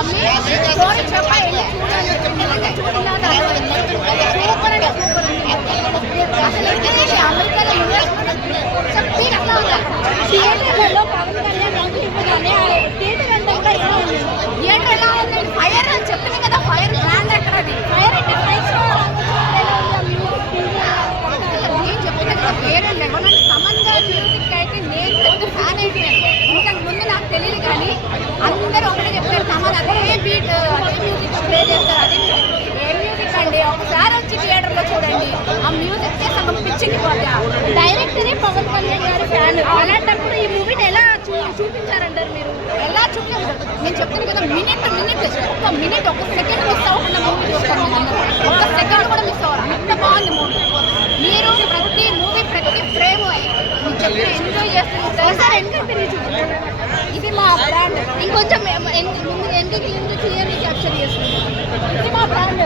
mummy story చెప్పండి super అంటే super అసలు ఎందుకంటే అమెరికాలో యూఎస్ చెప్పి అట్లా థియేటర్లలో పవన్ కళ్యాణ్ ఇవ్వగానే థియేటర్ అంతా కూడా థియేటర్ ఎలా ఉందండి ఫైర్ అని చెప్పింది కదా ఫైర్ బ్రాండ్ ఎక్కడ అది ఫైర్ అంటే నేను చెప్పింది కదా వేరే లెవెల్ అంటే తమన్ గారి మ్యూజిక్ అయితే నేను పెద్ద ఫ్యాన్ అయిపోయాను ఇంతకు ముందు నాకు తెలియదు కానీ అందరూ ఒకటే చెప్తారు తమన్ అదే బీట్ అదే మ్యూజిక్ ప్లే చేస్తారు అదే ఏ మ్యూజిక్ అండి ఒకసారి వచ్చి థియేటర్లో చూడండి ఆ మ్యూజిక్ సగం పిచ్చికిపోతా డైరెక్టరే పవన్ కళ్యాణ్ గారి ఫ్యాన్ అలాంటప్పుడు ఈ మూవీని ఎలా చూపించారంటారు మీరు ఎలా చూపించారు నేను చెప్తాను కదా మినిట్ ఒక సెకండ్ మిస్ అవ్వకుండా మూవీ చూస్తాను ఒక సెకండ్ కూడా మిస్ అవ్వాలి అంత బాగుంది మూవీ మీరు ప్రతి మూవీ ప్రతి ఫ్రేమ్ చెప్పి ఎంజాయ్ చేస్తున్నారు సార్ ఎందుకు తిరిగి చూపించారు ఇది మా బ్రాండ్ ఇంకొంచెం ఎందుకు క్లియర్లీ క్యాప్చర్ చేస్తుంది ఇది మా బ్రాండ్